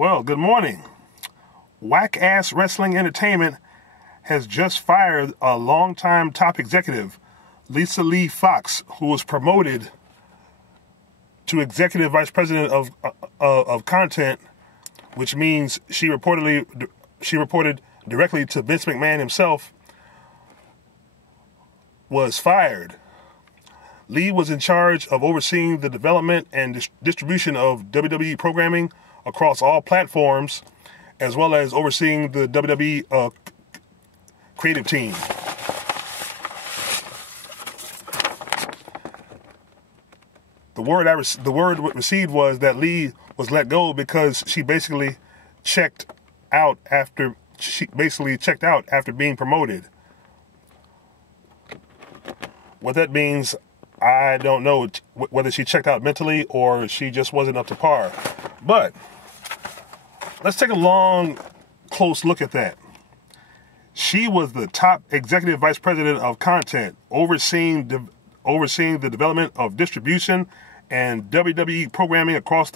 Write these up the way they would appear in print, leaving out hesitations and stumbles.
Well, good morning. Whack-ass Wrestling Entertainment has just fired a longtime top executive, Lisa Lee Fox, who was promoted to Executive Vice President of Content, which means she reported directly to Vince McMahon himself, was fired. Lee was in charge of overseeing the development and distribution of WWE programming across all platforms, as well as overseeing the WWE creative team. The word received was that Lee was let go because she basically checked out after being promoted. What that means, I don't know, whether she checked out mentally or she just wasn't up to par. But let's take a long, close look at that. She was the top executive vice president of content, overseeing the development of distribution and WWE programming across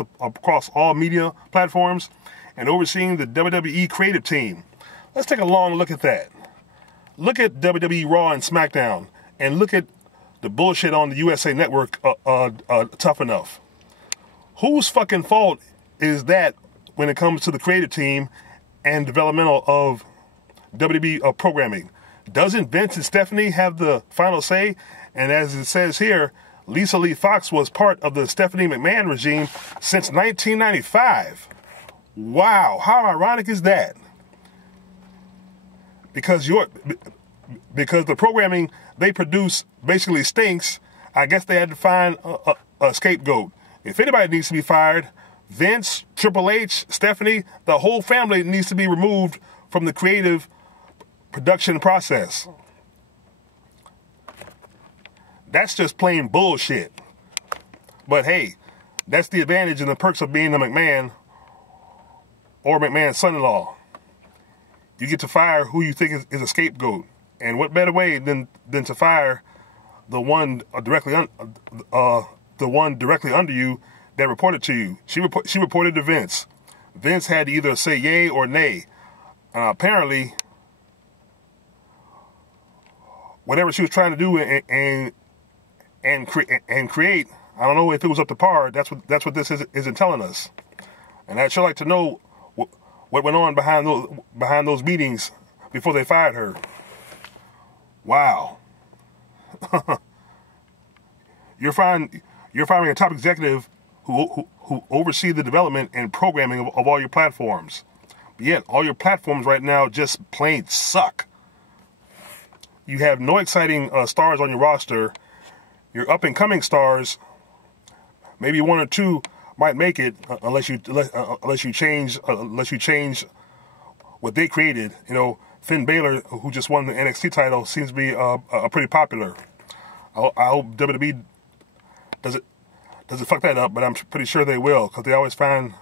all media platforms, and overseeing the WWE creative team. Let's take a long look at that. Look at WWE Raw and SmackDown, and look at the bullshit on the USA Network. Tough enough. Whose fucking fault is that when it comes to the creative team and developmental of WWE programming? Doesn't Vince and Stephanie have the final say? And as it says here, Lisa Lee Fox was part of the Stephanie McMahon regime since 1995. Wow, how ironic is that? Because the programming they produce basically stinks, I guess they had to find a scapegoat. If anybody needs to be fired, Vince, Triple H, Stephanie, the whole family needs to be removed from the creative production process. That's just plain bullshit. But hey, that's the advantage and the perks of being a McMahon or McMahon's son-in-law. You get to fire who you think is a scapegoat. And what better way than to fire the one directly under you that reported to you? She reported to Vince. Vince had to either say yay or nay. Apparently, whatever she was trying to do and create, I don't know if it was up to par. That's what this isn't telling us. And I'd sure like to know what went on behind those meetings before they fired her. Wow. You're firing a top executive who oversee the development and programming of all your platforms. But yet, all your platforms right now just plain suck. You have no exciting stars on your roster. Your up-and-coming stars, maybe one or two might make it, unless you change what they created. You know, Finn Balor, who just won the NXT title, seems to be pretty popular. I hope WWE doesn't fuck that up, but I'm pretty sure they will, because they always find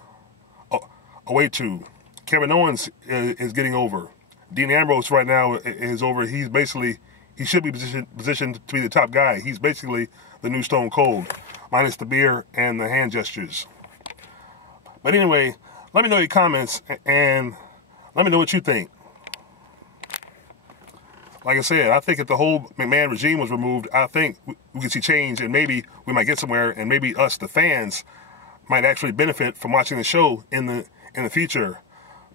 a way to. Kevin Owens is getting over. Dean Ambrose right now is over. He should be positioned to be the top guy. He's basically the new Stone Cold, minus the beer and the hand gestures. But anyway, let me know your comments and let me know what you think. Like I said, I think if the whole McMahon regime was removed, I think we could see change, and maybe we might get somewhere, and maybe us, the fans, might actually benefit from watching the show in the future.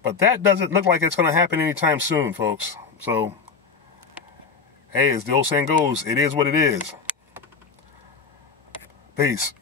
But that doesn't look like it's going to happen anytime soon, folks. So, hey, as the old saying goes, it is what it is. Peace.